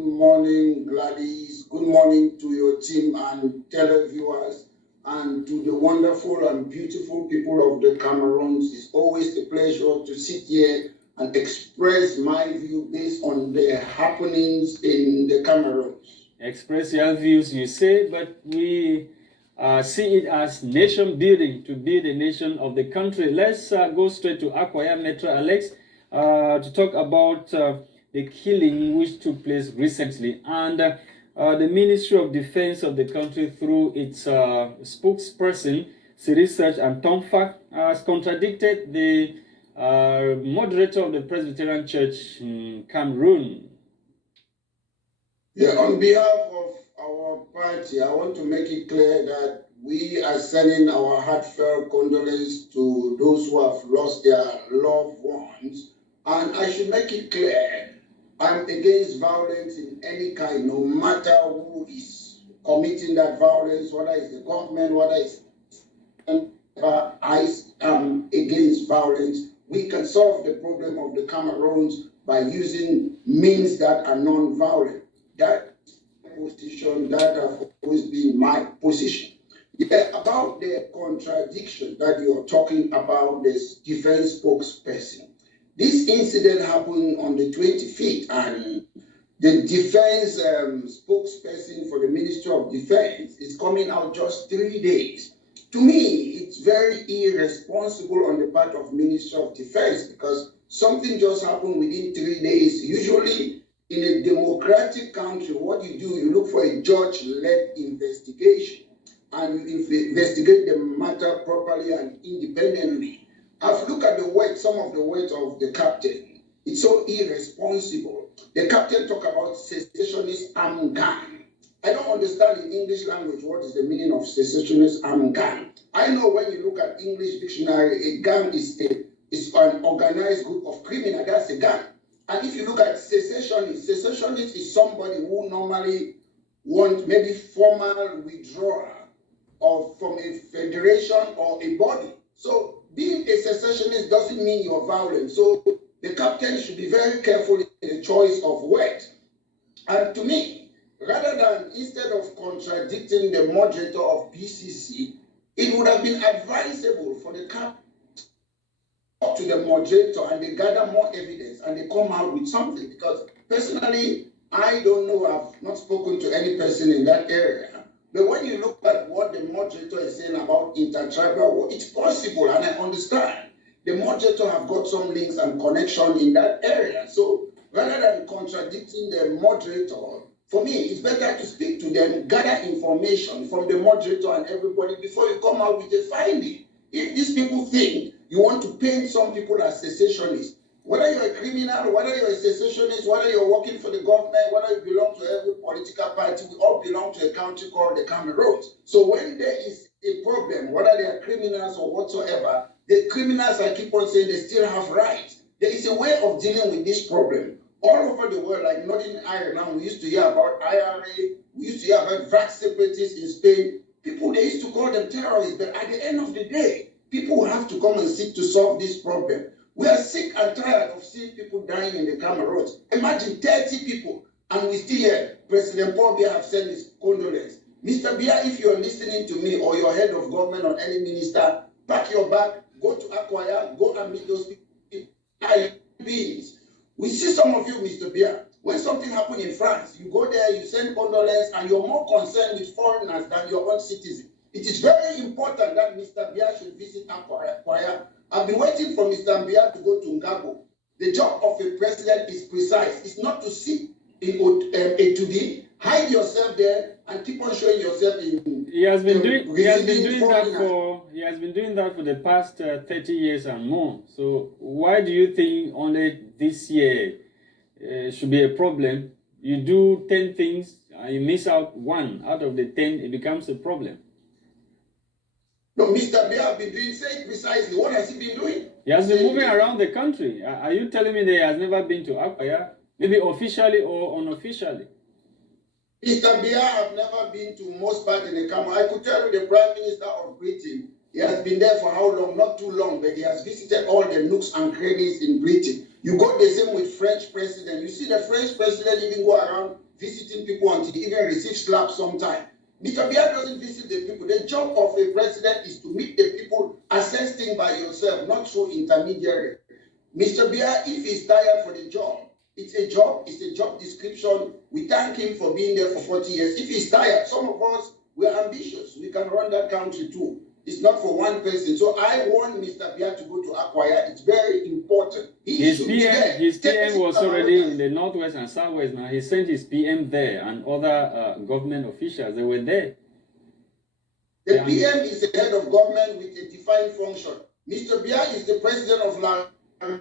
Good morning, Gladys. Good morning to your team and televiewers, and to the wonderful and beautiful people of the Cameroons. It's always a pleasure to sit here and express my view based on the happenings in the Cameroons. Express your views, you say, but we see it as nation building, to build a nation of the country. Let's go straight to Akwaya, Metro Alex, to talk about the killing which took place recently. And the Ministry of Defense of the country, through its spokesperson, Research and Tomfak, has contradicted the moderator of the Presbyterian Church in Cameroon. Yeah, on behalf of our party, I want to make it clear that we are sending our heartfelt condolences to those who have lost their loved ones. And I should make it clear, I'm against violence in any kind, no matter who is committing that violence, whether it's the government, whether it's I am against violence. We can solve the problem of the Cameroons by using means that are non-violent. That position, that has always been my position. Yeah, about the contradiction that you're talking about, this defense spokesperson. This incident happened on the 25th, and the defense spokesperson for the Ministry of Defense is coming out just 3 days. To me, it's very irresponsible on the part of Ministry of Defense, because something just happened within 3 days. Usually, in a democratic country, what you do, you look for a judge-led investigation, and you investigate the matter properly and independently. I've looked at the weight, some of the weight of the captain. It's so irresponsible. The captain talked about secessionist armed gang. I don't understand in English language what is the meaning of secessionist armed gang. I know when you look at English dictionary, a gang is an organized group of criminals. That's a gang. And if you look at secessionist is somebody who normally wants maybe formal withdrawal from a federation or a body. So being a secessionist doesn't mean you're violent. So the captain should be very careful in the choice of words. And to me, rather than, instead of contradicting the moderator of PCC, it would have been advisable for the captain to the moderator and they gather more evidence and they come out with something. Because personally, I don't know, I've not spoken to any person in that area. But when you look at what the moderator is saying about intertribal war, it's possible, and I understand. The moderator have got some links and connection in that area. So rather than contradicting the moderator, for me, it's better to speak to them, gather information from the moderator and everybody before you come out with a finding. If these people think you want to paint some people as secessionists, whether you're a criminal, whether you're a secessionist, whether you're working for the government, whether you belong to every political party, we all belong to a country called the Cameroons. So when there is a problem, whether they are criminals or whatsoever, the criminals, I keep on saying, they still have rights. There is a way of dealing with this problem. All over the world, like Northern Ireland, we used to hear about IRA, we used to hear about Vax separatists in Spain. People, they used to call them terrorists, but at the end of the day, people have to come and seek to solve this problem. We are sick and tired of seeing people dying in the Cameroons. Imagine 30 people, and we still hear President Paul Biya have sent his condolence. Mr. Biya, if you're listening to me or your head of government or any minister, pack your bag, go to Akwaya, go and meet those people. Beings. We see some of you, Mr. Biya, when something happened in France, you go there, you send condolence, and you're more concerned with foreigners than your own citizens. It is very important that Mr. Biya should visit Akwaya. I've been waiting for Mr. Biya to go to Ngabo. The job of a president is precise. It's not to sit in A2B, hide yourself there, and keep on showing yourself in. He has been doing that for the past 30 years and more. So why do you think only this year should be a problem? You do 10 things, and you miss out one out of the 10, it becomes a problem. No, Mr. Biya has been doing, say it precisely. What has he been doing? He has been moving around the country. Are you telling me that he has never been to Akwaya? Maybe officially or unofficially? Mr. Biya have never been to most parts in the Cameroon. I could tell you the Prime Minister of Britain, he has been there for how long? Not too long, but he has visited all the nooks and crannies in Britain. You got the same with French president. You see the French president even go around visiting people until he even receives slaps sometimes. Mr. Biya doesn't visit the people. The job of a president is to meet the people, assess things by yourself, not through intermediary. Mr. Biya, if he's tired for the job, it's a job description. We thank him for being there for 40 years. If he's tired, some of us, we're ambitious. We can run that country too. It's not for one person. So I want Mr. Biya to go to Akwaya. It's very important. His PM was already in the northwest and southwest now. He sent his PM there and other government officials. They were there. The PM is the head of government with a defined function. Mr. Biya is the president of a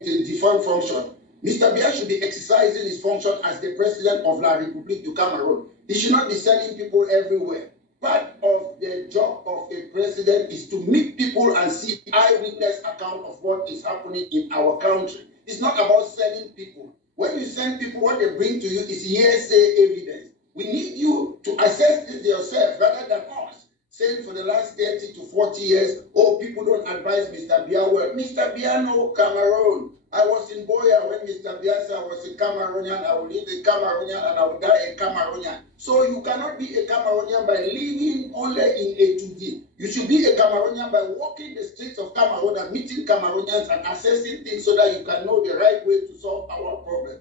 defined function. Mr. Biya should be exercising his function as the president of La République du Cameroon. He should not be sending people everywhere. Part of the job of a president is to meet people and see eyewitness account of what is happening in our country. It's not about sending people. When you send people, what they bring to you is hearsay evidence. We need you to assess this yourself rather than us saying for the last 30 to 40 years, oh, people don't advise Mr. Biya well. Mr. Biya know Cameroon. I was in Biya when Mr. Biya said I was a Cameroonian, I will live a Cameroonian and I will die a Cameroonian. So you cannot be a Cameroonian by living only in A to D. You should be a Cameroonian by walking the streets of Cameroon and meeting Cameroonians and assessing things so that you can know the right way to solve our problem.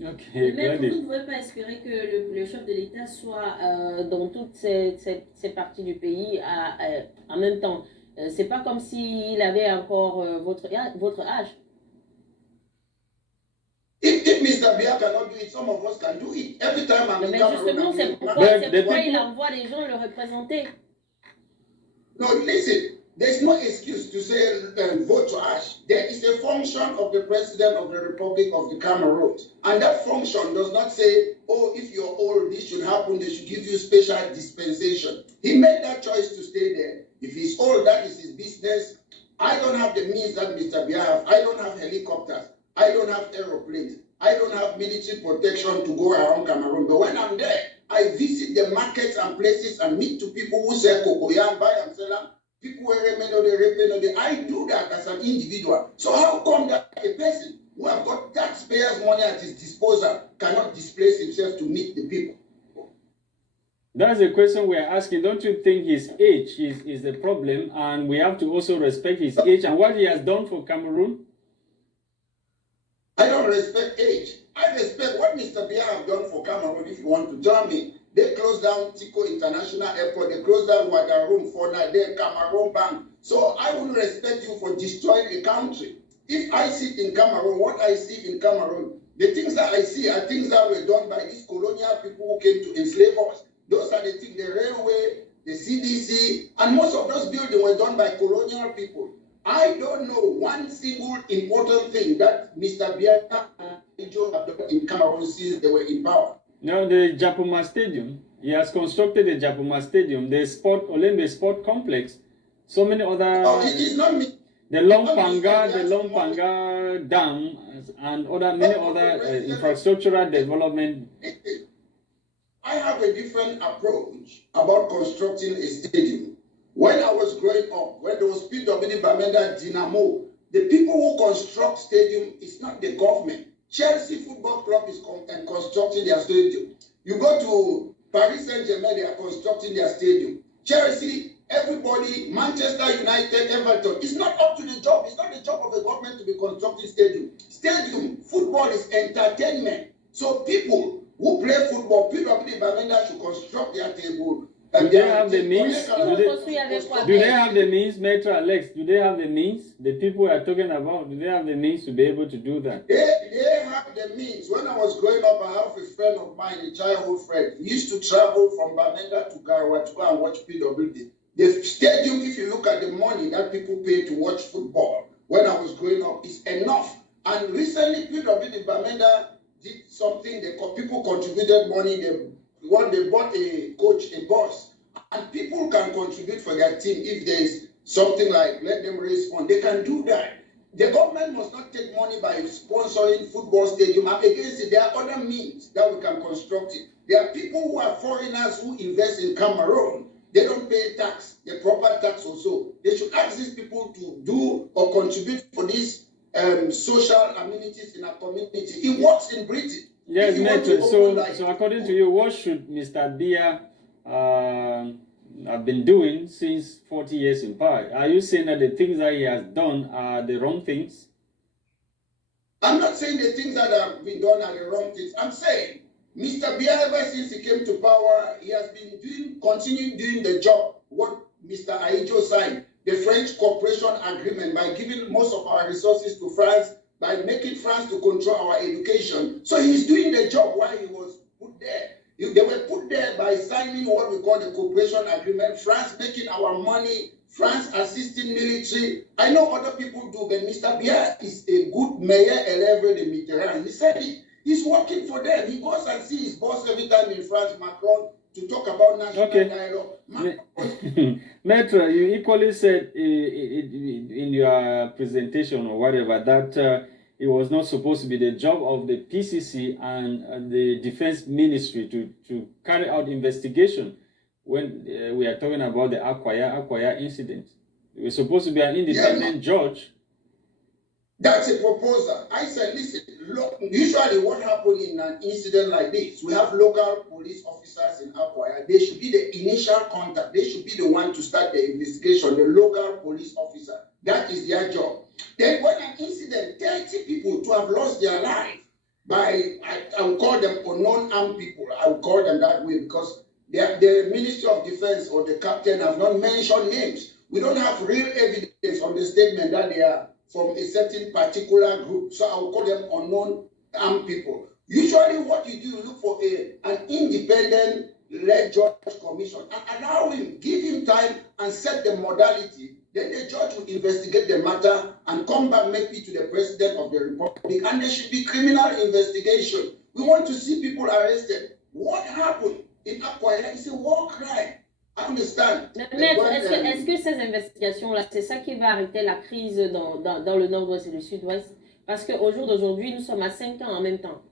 Okay, mais vous ne pouvez pas espérer que le chef de l'État soit dans toutes ces parties du pays en même temps. C'est pas comme s'il avait encore votre âge. If Mr. Biya cannot do it, some of us can do it. Every time I'm in Mais Cameroon, justement, c'est pourquoi il envoie des gens le représenter. No, listen. There's no excuse to say vote to Ash. There is a function of the President of the Republic of the Cameroons. And that function does not say, oh, if you're old, this should happen, they should give you special dispensation. He made that choice to stay there. If he's old, that is his business. I don't have the means that Mr. Biya has. I don't have helicopters. I don't have aeroplanes. I don't have military protection to go around Cameroon. But when I'm there, I visit the markets and places and meet to people who sell cocoyam, buy and sell them. People who I do that as an individual. So how come that a person who have got taxpayers' money at his disposal cannot displace himself to meet the people? That's the question we are asking. Don't you think his age is the problem? And we have to also respect his age and what he has done for Cameroon? I don't respect age. I respect what Mr. Biya have done for Cameroon. If you want to tell me, they closed down Tico International Airport. They closed down Wadaroom for the Cameroon Bank. So I will respect you for destroying a country. If I sit in Cameroon, what I see in Cameroon, the things that I see are things that were done by these colonial people who came to enslave us. Those are the things, the railway, the CDC, and most of those buildings were done by colonial people. I don't know one single important thing that Mr. Biya have done in Cameroon since they were in power. No, the Japoma Stadium. He has constructed the Japoma Stadium, the Olympic Sport Complex, so many other. Oh, it is not me. The Lompanga Dam, and many other infrastructural development. I have a different approach about constructing a stadium. When I was growing up, when there was PWD Bamenda Dynamo, the people who construct stadium is not the government. Chelsea Football Club is constructing their stadium. You go to Paris Saint-Germain, they are constructing their stadium. Chelsea, everybody, Manchester United, Everton. It's not up to the job. It's not the job of the government to be constructing stadium. Stadium, football is entertainment. So people who play football, PWD Bamenda should construct their table. Do they have the means? Do they have the means, Maitre Alex? Do they have the means? The people we are talking about, do they have the means to be able to do that? They have the means. When I was growing up, I have a friend of mine, a childhood friend. He used to travel from Bamenda to Garawa to go and watch PWD. The stadium, if you look at the money that people pay to watch football, when I was growing up, is enough. And recently, PWD Bamenda did something. People contributed money. They bought a coach, a bus, and people can contribute for their team. If there is something like let them raise funds, they can do that. The government must not take money by sponsoring football stadium. I'm against it. There are other means that we can construct it. There are people who are foreigners who invest in Cameroon. They don't pay tax, the proper tax also. They should ask these people to do or contribute for these social amenities in our community. It works in Britain. Yes, If you want Maître. to open like So according to you, what should Mr. Biya have been doing since 40 years in power? Are you saying that the things that he has done are the wrong things? I'm not saying the things that have been done are the wrong things. I'm saying Mr. Biya, ever since he came to power, he has been continuing doing the job what Mr. Ahidjo signed, the French cooperation agreement, by giving most of our resources to France, by making France to control our education. So he's doing the job while he was put there. They were put there by signing what we call the cooperation agreement, France making our money, France assisting military. I know other people do, but Mr. Biya is a good mayor elever de Mitterrand. He said he's working for them. He goes and sees his boss every time in France, Macron, to talk about national dialogue. Maître, you equally said in your presentation or whatever that it was not supposed to be the job of the PCC and the Defense Ministry to carry out investigation when we are talking about the Akwaya incident. It was supposed to be an independent judge. That's a proposal. I said, listen, look, usually what happens in an incident like this, we have local police officers in Akwaya. They should be the initial contact. They should be the one to start the investigation, the local police officer. That is their job. Then when an incident, 30 people to have lost their life by, I will call them unknown armed people. I will call them that way because the Ministry of Defense or the captain have not mentioned names. We don't have real evidence on the statement that they are from a certain particular group. So I will call them unknown armed people. Usually what you do, you look for an independent led judge commission and allow him, give him time and set the modality. Then the judge will investigate the matter and come back maybe to the president of the republic. And there should be criminal investigation. We want to see people arrested. What happened in Akwaya is a war crime. I understand. Maître, est-ce que ces investigations-là, c'est ça qui va arrêter la crise dans le nord-ouest et le sud-ouest? Parce qu'au jour d'aujourd'hui, nous sommes à 5 ans en même temps.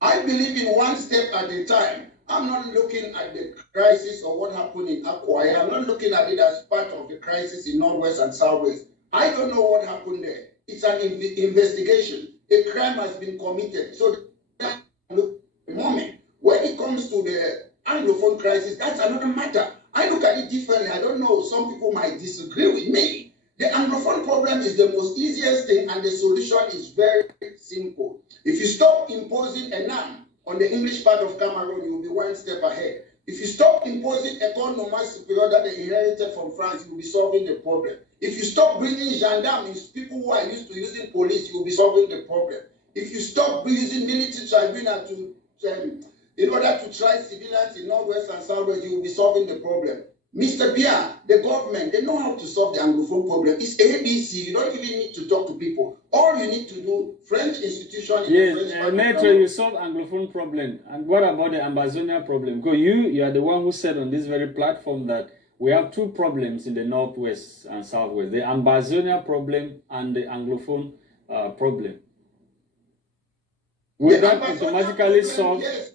I believe in one step at a time. I'm not looking at the crisis or what happened in Akwaya. I'm not looking at it as part of the crisis in Northwest and Southwest. I don't know what happened there. It's an investigation. A crime has been committed. So that's the moment. When it comes to the Anglophone crisis, that's another matter. I look at it differently. I don't know. Some people might disagree with me. The Anglophone problem is the most easiest thing, and the solution is very simple. If you stop imposing a NAM on the English part of Cameroon, you will be one step ahead. If you stop imposing École Normale Supérieure that they inherited from France, you will be solving the problem. If you stop bringing gendarmes, people who are used to using police, you will be solving the problem. If you stop using military tribunal in order to try civilians in Northwest and Southwest, you will be solving the problem. Mr. Biya, the government, they know how to solve the Anglophone problem. It's ABC. You don't even need to talk to people. All you need to do, French institution. Yes, Maître, you solve Anglophone problem. And what about the Ambazonia problem? Because you are the one who said on this very platform that we have two problems in the Northwest and Southwest: the Ambazonia problem and the Anglophone problem. Will that automatically solve? Yes.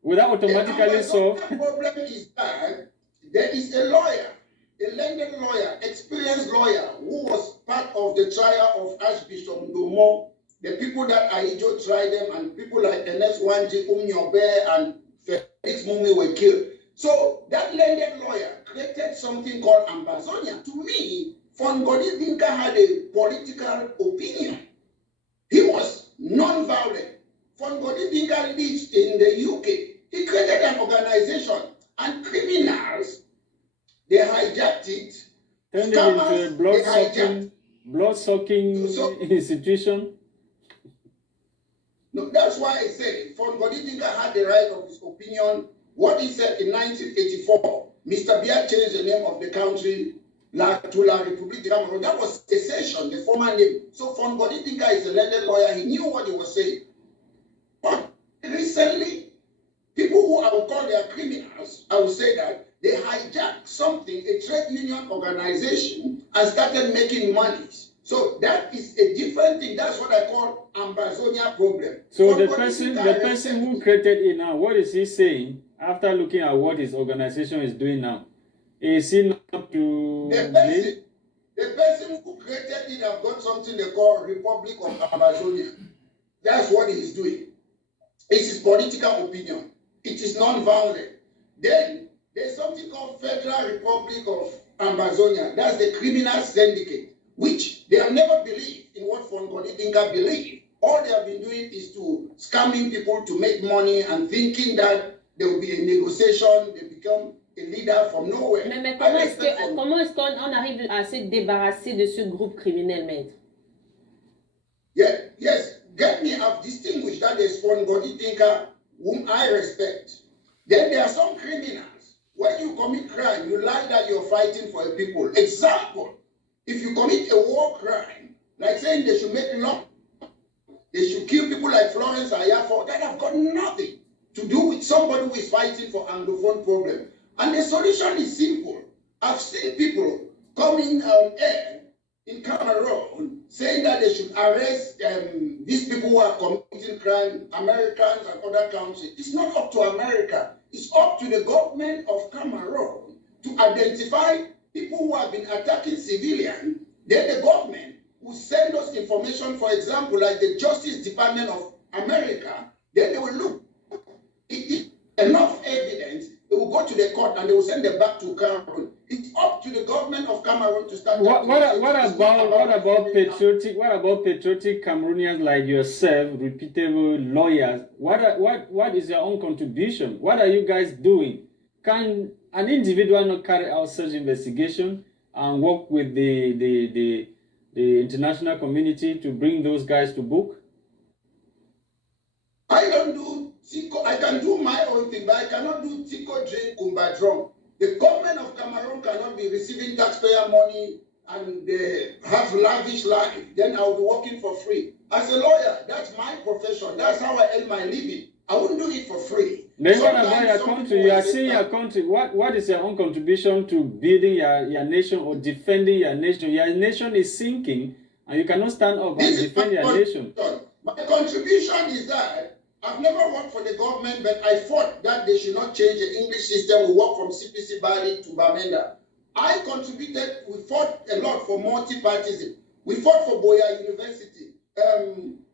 Will that automatically solve? The problem is that there is a lawyer, a learned lawyer, experienced lawyer, who was part of the trial of Archbishop Ndomo, the people that Ahidjo tried them, and people like Ernest Wanji, Umnyobe, and Felix Mumi were killed. So that learned lawyer created something called Ambazonia. To me, Fongodi Dinka had a political opinion. He was non-violent. Fongodi Dinka lives in the UK. He created an organization, and criminals, they hijacked it. Turned it into a blood-sucking institution. No, that's why I say Fongodi Dinka had the right of his opinion. What he said in 1984, Mr. Biya changed the name of the country to La République de Cameroon. That was secession, the former name. So Fongodi Dinka is a learned lawyer. He knew what he was saying. But recently, people who I would call their criminals, I would say that they hijacked something, a trade union organization, and started making money. So that is a different thing. That's what I call Ambazonia problem. So the person who created it now, what is he saying after looking at what his organization is doing now? Is he not to the person who created it have got something they call Republic of Ambazonia. That's what he's doing. It's his political opinion. It is non-violent. Then there's something called Federal Republic of Ambazonia. That's the criminal syndicate, which they have never believed in what Fongodidinka believe. All they have been doing is to scamming people to make money and thinking that there will be a negotiation, they become a leader from nowhere. Mais comment est-ce qu'on arrive à se débarrasser de ce groupe criminel, maître? Yeah, yes, get me, I've distinguished that there's one body thinker whom I respect. Then there are some criminals. When you commit crime, you lie that you're fighting for a people. Example, if you commit a war crime, like saying they should make law, they should kill people like Florence Ayafo, that have got nothing to do with somebody who is fighting for Anglophone problem. And the solution is simple. I've seen people coming on air in Cameroon saying that they should arrest these people who are committing crime, Americans and other countries. It's not up to America. It's up to the government of Cameroon to identify people who have been attacking civilians. Then the government will send us information, for example, like the Justice Department of America. Then they will look. If enough evidence, they will go to the court and they will send them back to Cameroon. It's up to the government of Cameroon to start. What about patriotic Cameroonians like yourself, reputable lawyers? What is your own contribution? What are you guys doing? Can an individual not carry out such investigation and work with the international community to bring those guys to book? I don't do Tico. I can do my own thing, but I cannot do Tico drink Kumba drum. The government of Cameroon cannot be receiving taxpayer money and have lavish life. Then I'll be working for free. As a lawyer, that's my profession. That's how I earn my living. I wouldn't do it for free. Then what about your country? You are seeing your country. What is your own contribution to building your nation or defending your nation? Your nation is sinking and you cannot stand up and defend your nation. My contribution is that I've never worked for the government, but I fought that they should not change the English system. We work from CPC Bali to Bamenda. I contributed, we fought a lot for multi-partism. We fought for Biya University,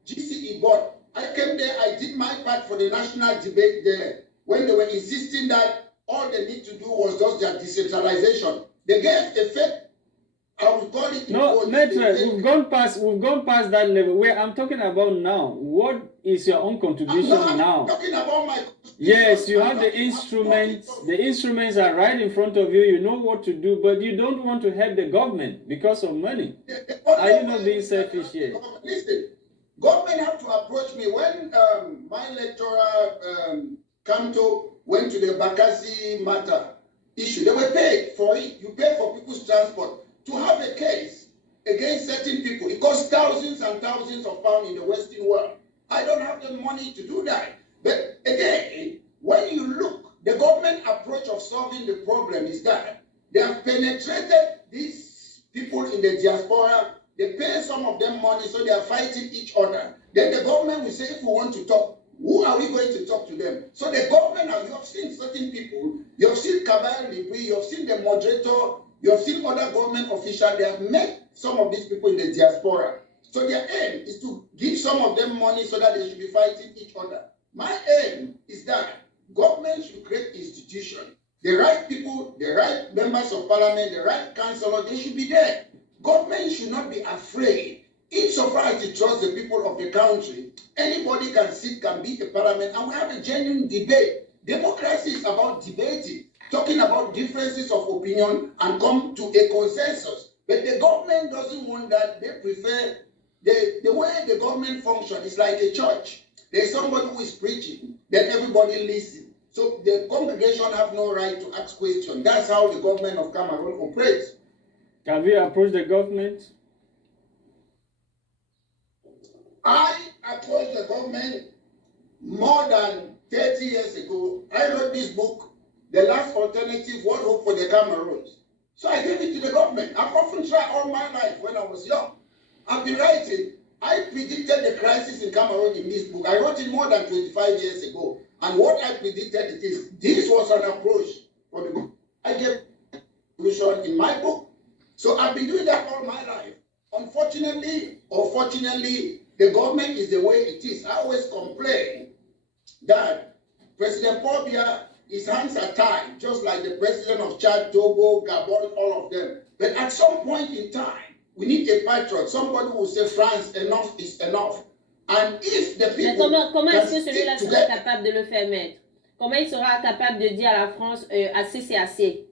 GCE board. I came there, I did my part for the national debate there when they were insisting that all they need to do was just their decentralization. They gave a fake, I would call it. No, Maitre, we've gone past that level. Where I'm talking about now, what is your own contribution now? I'm talking about my. Yes, you have the instruments. The instruments are right in front of you. You know what to do, but you don't want to help the government because of money. Are you not being selfish here? Listen, government have to approach me. When my lecturer, Kanto, went to the Bakassi matter issue, they were paid for it. You pay for people's transport. To have a case against certain people, it costs thousands and thousands of pounds in the Western world. I don't have the money to do that. But again, when you look, the government approach of solving the problem is that they have penetrated these people in the diaspora. They pay some of them money, so they are fighting each other. Then the government will say, if we want to talk, who are we going to talk to them? So the government, you have seen certain people, you have seen Kabal Libri, you have seen the moderator, you have seen other government officials, they have met some of these people in the diaspora. So their aim is to give some of them money so that they should be fighting each other. My aim is that government should create institutions. The right people, the right members of parliament, the right councillors, they should be there. Government should not be afraid. Insofar as it trusts the people of the country, anybody can sit, can be a parliament, and we have a genuine debate. Democracy is about debating, talking about differences of opinion and come to a consensus. But the government doesn't want that. They prefer the way the government functions is like a church. There's somebody who is preaching, then everybody listens. So the congregation have no right to ask questions. That's how the government of Cameroon operates. Have you approached the government? I approached the government more than 30 years ago. I wrote this book, The Last Alternative, What Hope for the Cameroons. So I gave it to the government. I've often tried all my life when I was young. I've been writing. I predicted the crisis in Cameroon in this book. I wrote it more than 25 years ago. And what I predicted it is, this was an approach for the book. I gave a solution in my book. So I've been doing that all my life. Unfortunately, or fortunately, the government is the way it is. I always complain that President Paul Biya, his hands are tied, just like the president of Chad, Togo, Gabon, all of them. But at some point in time, we need a patriot, somebody who will say, France, enough is enough. And if the Mais people comment can est-ce que celui-là stick sera together, capable de le faire mettre? Comment il sera capable de dire à la France, assez c'est assez?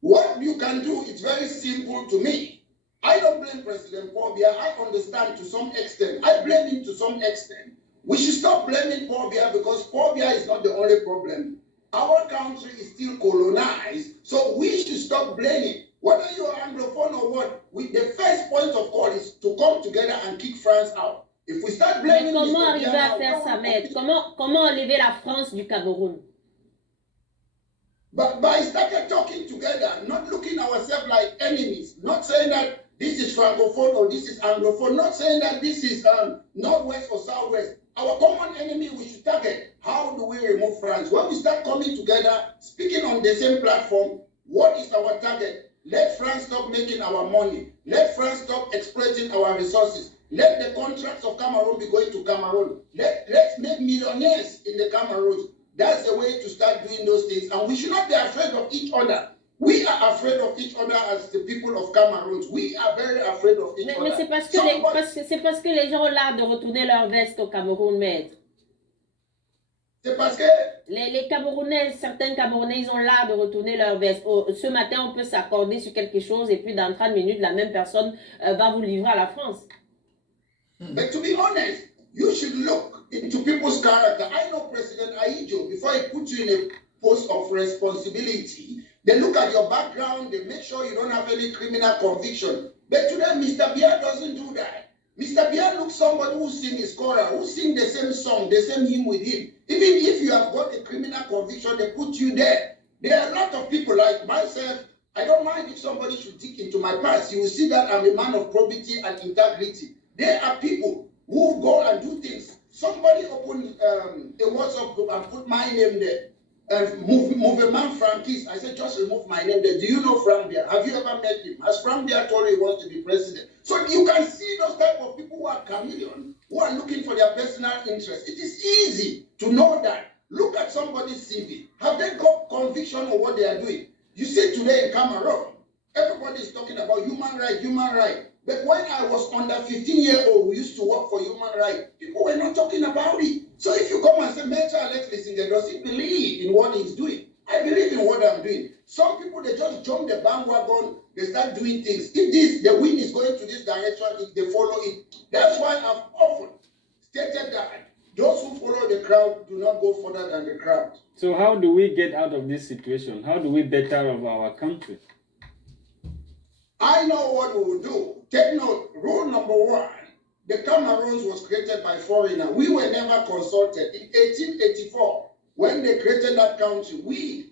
what you can do, it's very simple to me. I don't blame President Paul Biya. I understand to some extent. I blame him to some extent. We should stop blaming Paul Biya because Paul Biya is not the only problem. Our country is still colonized, so we should stop blaming. Whether you are Anglophone or what, the first point of call is to come together and kick France out. If we start Mais blaming comment Mr. arriver Biya à faire now, ça, maître? Comment enlever la France du Cameroun? But by started talking together, not looking ourselves like enemies, not saying that this is Francophone or this is Anglophone, not saying that this is Northwest or Southwest. Our common enemy we should target. How do we remove France? When we start coming together, speaking on the same platform, what is our target? Let France stop making our money. Let France stop exploiting our resources. Let the contracts of Cameroon be going to Cameroon. Let's make millionaires in the Cameroons. That's the way to start doing those things. And we should not be afraid of each other. We are afraid of each other as the people of Cameroon. We are very afraid of each other. Mais c'est parce que les gens ont l'art de retourner leur veste au Cameroun, maître. C'est parce que les Camerounais, certains Camerounais, ils ont l'art de retourner leur veste. Ce matin, on peut s'accorder sur quelque chose et puis dans 30 minutes, la même personne va vous livrer à la France. But to be honest, you should look into people's character. I know President Aidjo, before he puts you in a post of responsibility, they look at your background, they make sure you don't have any criminal conviction. But today, Mr. Biya doesn't do that. Mr. Biya looks somebody who sing his choral, who sing the same song, the same hymn with him. Even if you have got a criminal conviction, they put you there. There are a lot of people like myself. I don't mind if somebody should dig into my past. You will see that I'm a man of probity and integrity. There are people who go and do things. Somebody opened a WhatsApp group and put my name there. Movement Frankist. I said, just remove my name there. Do you know Frank Biya? Have you ever met him? Has Frank Biya told you he wants to be president? So you can see those type of people who are chameleon, who are looking for their personal interest. It is easy to know that. Look at somebody's CV. Have they got conviction of what they are doing? You see today in Cameroon, everybody is talking about human rights, human rights. But when I was under 15-year-old, we used to work for human rights. People were not talking about it. So if you come and say, Major Alex Lissinger, does he believe in what he's doing? I believe in what I'm doing. Some people, they just jump the bandwagon, they start doing things. If the wind is going to this direction, if they follow it. That's why I've often stated that those who follow the crowd do not go further than the crowd. So how do we get out of this situation? How do we better of our country? I know what we will do. Take note, rule number one, the Cameroons was created by foreigners. We were never consulted. In 1884, when they created that country,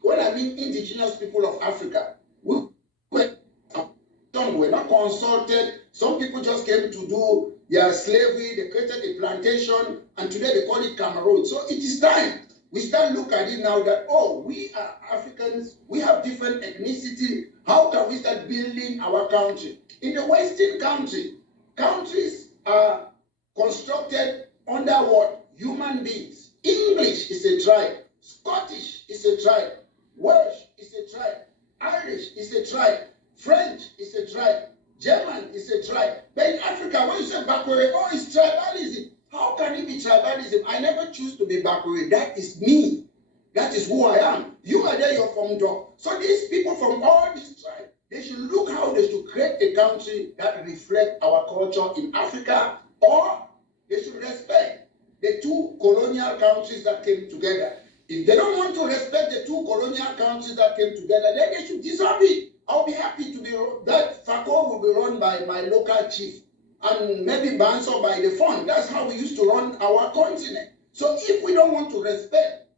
when I mean indigenous people of Africa, we were not consulted. Some people just came to do their slavery. They created a plantation, and today they call it Cameroon. So it is time we start look at it now that, oh, we are Africans, we have different ethnicity. How can we start building our country? In the Western countries are constructed under what? Human beings. English is a tribe. Scottish is a tribe. Welsh is a tribe. Irish is a tribe. French is a tribe. German is a tribe. But in Africa, when you say backward, oh, it's tribalism. How can it be tribalism? I never choose to be backward. That is me. That is who I am. You are there, you're from Dog. So these people from all these tribes, they should look how they should create a country that reflects our culture in Africa, or they should respect the two colonial countries that came together. If they don't want to respect the two colonial countries that came together, then they should dissolve it. I'll be happy to be, that FACO will be run by my local chief, and maybe Banso by the fund. That's how we used to run our continent. So if we don't want to respect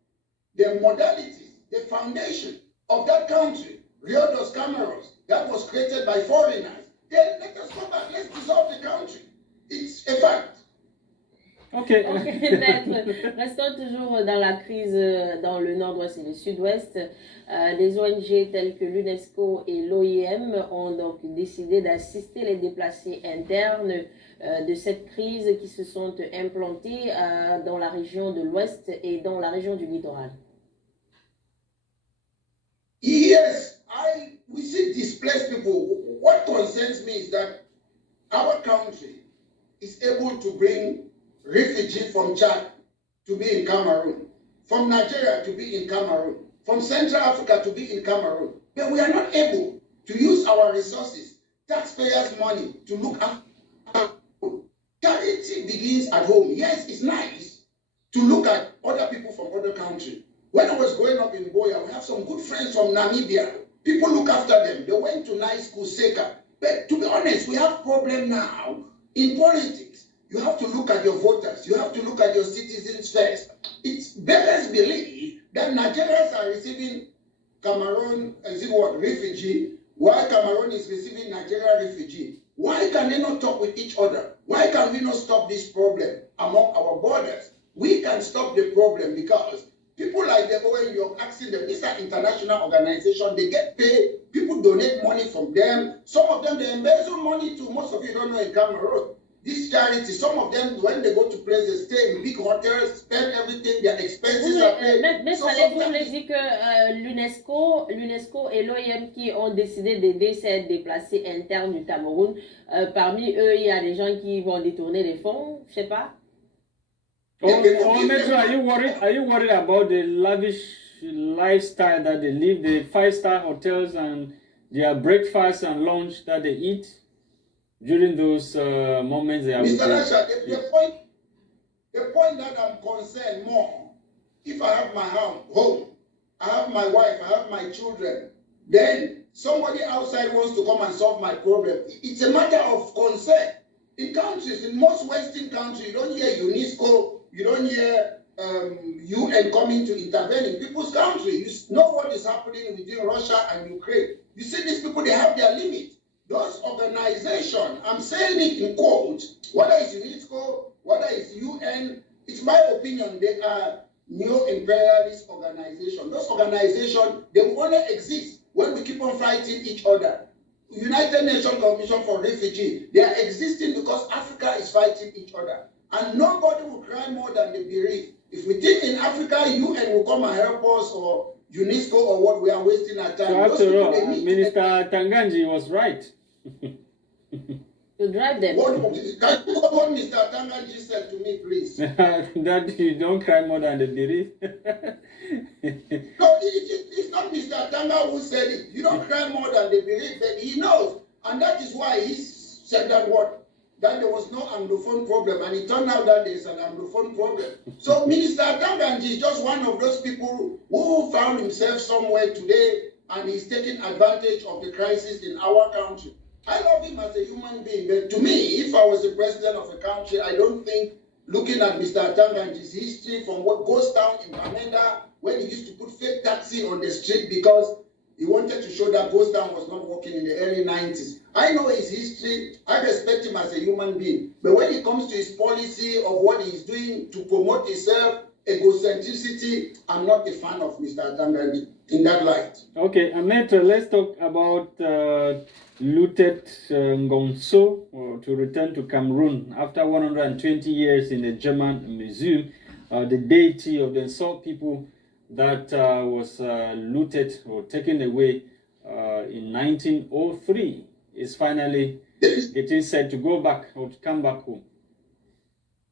the modalities, the foundation of that country, Rio dos Cameroons, that was created by foreigners, then let us go back. Let's dissolve the country. It's a fact. Ok. Maître, restons toujours dans la crise dans le nord-ouest et le sud-ouest. Des ONG telles que l'UNESCO et l'OIM ont donc décidé d'assister les déplacés internes de cette crise qui se sont implantés dans la région de l'ouest et dans la région du littoral. Yes, we see displaced people. What concerns me is that our country is able to bring refugees from Chad to be in Cameroon, from Nigeria to be in Cameroon, from Central Africa to be in Cameroon. But we are not able to use our resources, taxpayers' money, to look after. Charity begins at home. Yes, it's nice to look at other people from other countries. When I was growing up in Biya, we have some good friends from Namibia. People look after them. They went to nice school, Seka. But to be honest, we have problem now in politics. You have to look at your voters. You have to look at your citizens first. It's beggars believe that Nigerians are receiving Cameroon refugee, while Cameroon is receiving Nigeria refugee. Why can they not talk with each other? Why can we not stop this problem among our borders? We can stop the problem because people like the ONU, you're asking them, these are international organizations, they get paid, people donate money from them. Some of them, they embezzle money too. Most of you don't know in Cameroon. This charity, some of them, when they go to places, stay in big hotels, spend everything, their expenses are paid. Mais vous voulez dire que l'UNESCO et l'OIM qui ont décidé d'aider ces déplacés internes du Cameroun, parmi eux, il y a des gens qui vont détourner les fonds, je sais pas. Metro, are you worried about the lavish lifestyle that they live, the 5-star hotels and their breakfast and lunch that they eat during those moments they are Mr. Rasha, the point that I'm concerned more, if I have my home, I have my wife, I have my children, then somebody outside wants to come and solve my problem. It's a matter of concern. In countries, in most Western countries, you don't hear UNESCO, you don't hear UN coming to intervene in people's country. You know what is happening within Russia and Ukraine. You see these people, they have their limit. Those organizations, I'm saying it in quotes, whether it's UNESCO, whether it's UN, it's my opinion, they are neo-imperialist organizations. Those organizations, they will only exist when we keep on fighting each other. United Nations Commission for Refugees, they are existing because Africa is fighting each other. And nobody will cry more than the bereaved. If we think in Africa, UN will come and help us, or UNESCO, or what, we are wasting our time. So after all, Minister Tanganji was right. To drive them. Can you go what Mr. Tanganji said to me, please? That you don't cry more than the bereaved. No, it's not Mr. Tanga who said it. You don't cry more than the bereaved, but he knows. And that is why he said that word. That there was no Anglophone problem. And it turned out that there's an Anglophone problem. So Minister Tanganji is just one of those people who found himself somewhere today and he's taking advantage of the crisis in our country. I love him as a human being, but to me, if I was the president of a country, I don't think, looking at Mr. Tanganji's history from what goes down in Bamenda, when he used to put fake taxi on the street because he wanted to show that Ghost Town was not working in the early 90s. I know his history. I respect him as a human being. But when it comes to his policy of what he's doing to promote himself, egocentricity, I'm not a fan of Mr. Tanganji in that light. Okay, Ametre, let's talk about looted Ngonsoh to return to Cameroon after 120 years in a German museum. The deity of the Ngonsoh people that was looted or taken away in 1903 is finally getting set to go back or to come back home.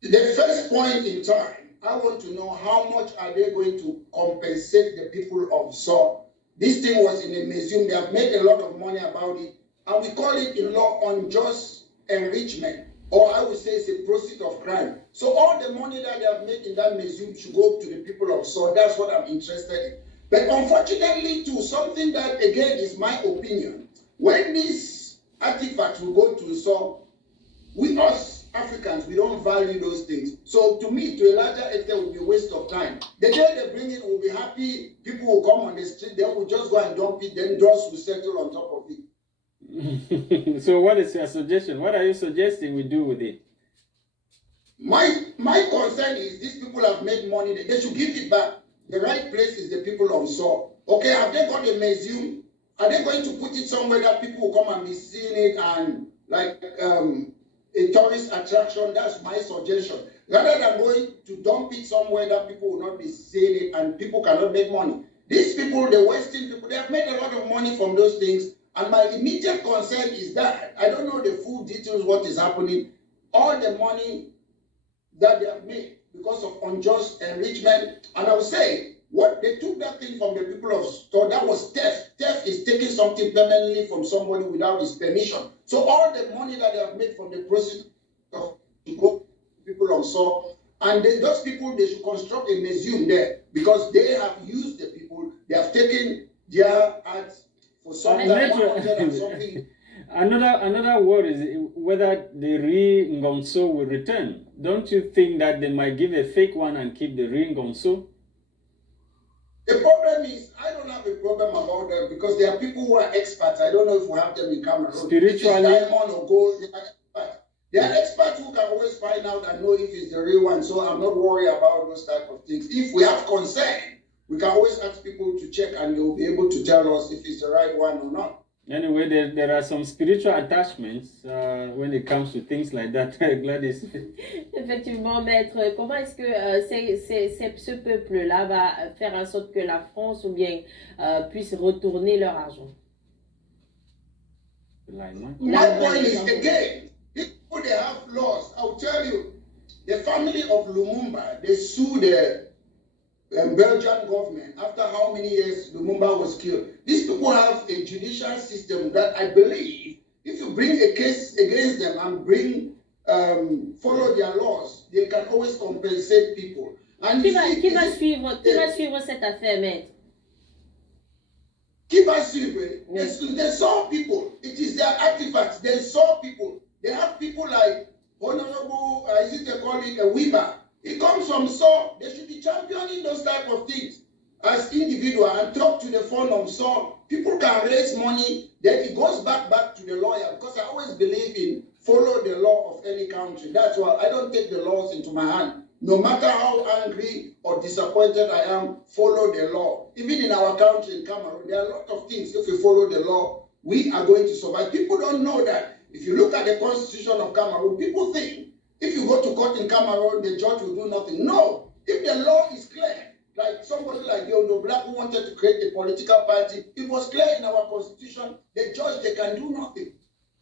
The first point in time, I want to know how much are they going to compensate the people of Ngonsoh. This thing was in a museum. They have made a lot of money about it. And we call it in law unjust enrichment. Or I would say it's a proceeds of crime. So all the money that they have made in that museum should go to the people of Ngonsoh. That's what I'm interested in. But unfortunately too, something that again is my opinion, when these artifacts will go to Ngonsoh, we us Africans, we don't value those things. So to me, to a larger extent, it will be a waste of time. The day they bring it, we'll be happy. People will come on the street, then we'll just go and dump it, then dust will settle on top of it. So what is your suggestion? What are you suggesting we do with it? My concern is these people have made money. They should give it back. The right place is the people of Ngonsoh. Okay, have they got a museum? Are they going to put it somewhere that people will come and be seeing it and like a tourist attraction? That's my suggestion. Rather than going to dump it somewhere that people will not be seeing it and people cannot make money. These people, the Western people, they have made a lot of money from those things. And my immediate concern is that I don't know the full details, what is happening. All the money that they have made because of unjust enrichment. And I would say, what they took that thing from the people of store, that was theft. Theft is taking something permanently from somebody without his permission. So all the money that they have made from the process of people on store, and those people, they should construct a museum there because they have used the people, they have taken their art for something, 100 and something. Another word is whether the real Ngonsoh will return. Don't you think that they might give a fake one and keep the real Ngonsoh? The problem is, I don't have a problem about them because there are people who are experts. I don't know if we have them in Cameroon. Spiritually, diamond or gold, they are experts. They are experts who can always find out and know if it's the real one. So I'm not worried about those type of things. If we have concern, we can always ask people to check and they will be able to tell us if it's the right one or not. Anyway, there are some spiritual attachments when it comes to things like that. Gladys. Effectivement, maître, comment est-ce que ce peuple-là va faire en sorte que la France ou bien puisse retourner leur argent? My point is, again, people, they have laws. I'll tell you, the family of Lumumba, they sued the Belgian government after how many years Lumumba was killed. These people have a judicial system that I believe if you bring a case against them and follow their laws, they can always compensate people. And qui va suivre cette affaire, maître? Qui va suivre? They saw people. It is their artifacts. They saw people. They have people like Honorable, is it they call it a Weaver? It comes from Saw. They should be championing those type of things as individual and talk to the fund of Saw. People can raise money, then it goes back to the lawyer because I always believe in follow the law of any country. That's why I don't take the laws into my hand. No matter how angry or disappointed I am, follow the law. Even in our country, in Cameroon, there are a lot of things. If we follow the law, we are going to survive. People don't know that. If you look at the constitution of Cameroon, people think if you go to court in Cameroon, the judge will do nothing. No. If the law is clear, like somebody like the Black who wanted to create a political party, it was clear in our constitution, the judge, they can do nothing.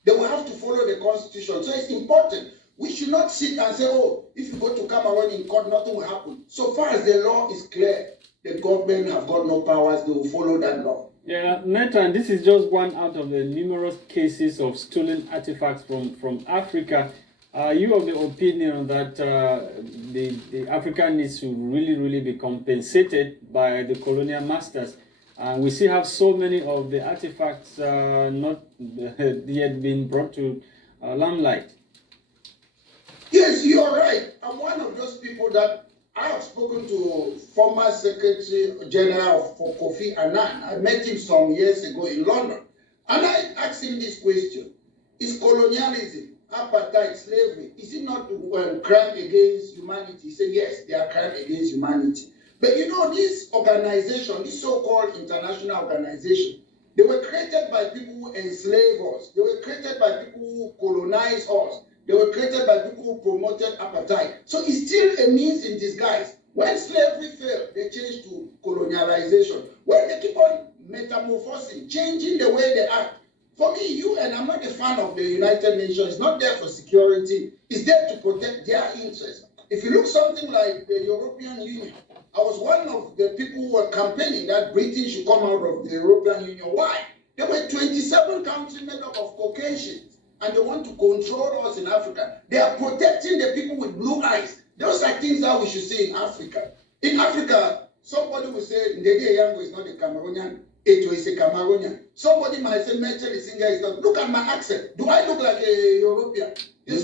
They will have to follow the constitution. So it's important. We should not sit and say, oh, if you go to Cameroon in court, nothing will happen. So far as the law is clear, the government have got no powers. They will follow that law. Yeah, Nathan, this is just one out of the numerous cases of stolen artifacts from Africa. Are you of the opinion that the Africa needs to really be compensated by the colonial masters? We still have so many of the artifacts not yet been brought to limelight. Yes, you are right. I'm one of those people that I have spoken to former Secretary General for Kofi Annan. I met him some years ago in London. And I asked him this question. Is colonialism, apartheid, slavery, is it not crime against humanity? He said, yes, they are crime against humanity. But you know, this organization, this so-called international organization, they were created by people who enslave us. They were created by people who colonize us. They were created by people who promoted apartheid. So it's still a means in disguise. When slavery failed, they changed to colonialization. When they keep on metamorphosing, changing the way they act. For me, I'm not a fan of the United Nations. It's not there for security. It's there to protect their interests. If you look something like the European Union, I was one of the people who were campaigning that Britain should come out of the European Union. Why? There were 27 countries made up of Caucasians. And they want to control us in Africa. They are protecting the people with blue eyes. Those are things that we should see in Africa. In Africa, somebody will say, Ndege Yango is not a Cameroonian, Eto is a Cameroonian. Somebody might say, Metal Singer is not. Look at my accent. Do I look like a European? We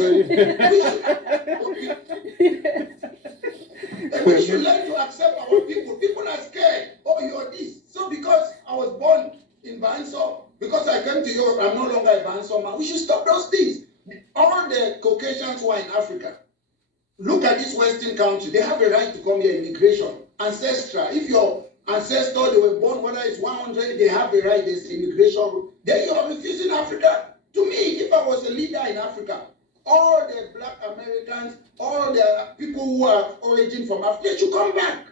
should learn to accept our people. People are scared. Oh, you're this. So because I was born in Ngonsoh, because I came to Europe, I'm no longer a Ngonsoh man. We should stop those things. All the Caucasians who are in Africa, Look at this Western country. They have a right to come here, immigration, ancestral. If your ancestor, they were born, whether it's 100, they have a right, there's immigration. Then you are refusing Africa. To me, if I was a leader in Africa, all the black Americans, all the people who are origin from Africa, they should come back.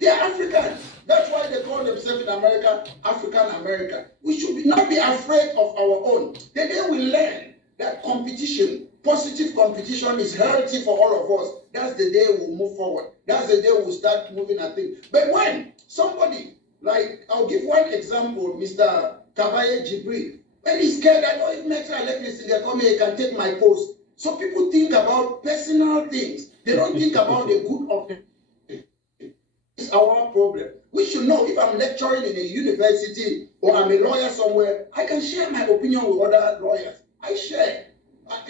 They are Africans. That's why they call themselves in America, African American. We should not be afraid of our own. The day we learn that competition, positive competition is healthy for all of us, that's the day we'll move forward. That's the day we'll start moving at things. But when somebody, like, I'll give one example, Mr. Kabaye Jibril, when he's scared that, oh, if Metro electricity, they come here, he can take my post. So people think about personal things. They don't think about the good of it. It's our problem. We should know if I'm lecturing in a university or I'm a lawyer somewhere, I can share my opinion with other lawyers. I share.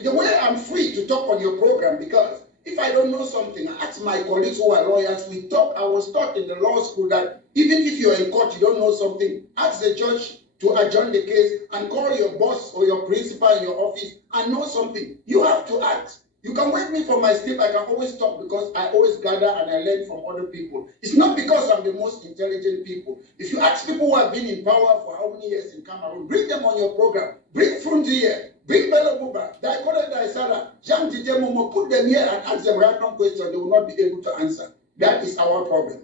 The way I'm free to talk on your program, because if I don't know something, I ask my colleagues who are lawyers, we talk. I was taught in the law school that even if you're in court, you don't know something, ask the judge to adjourn the case and call your boss or your principal in your office and know something. You have to ask. You can wake me from my sleep. I can always talk because I always gather and I learn from other people. It's not because I'm the most intelligent people. If you ask people who have been in power for how many years in Cameroon, bring them on your program. Bring Fundi here. Bring Bello Buba. Daikole Daisara. Jean Dije Momo. Put them here and ask them random questions. They will not be able to answer. That is our problem.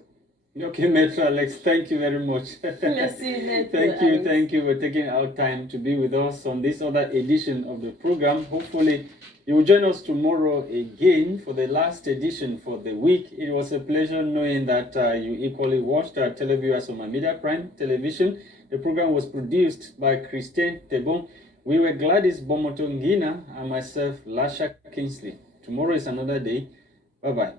Okay, Maître Alex, thank you very much. Merci, Thank you for taking our time to be with us on this other edition of the program. Hopefully, you will join us tomorrow again for the last edition for the week. It was a pleasure knowing that you equally watched our televiewers on my Media Prime Television. The program was produced by Christian Tebon. We were Gladys Bomotongina and myself, Lasha Kingsley. Tomorrow is another day. Bye-bye.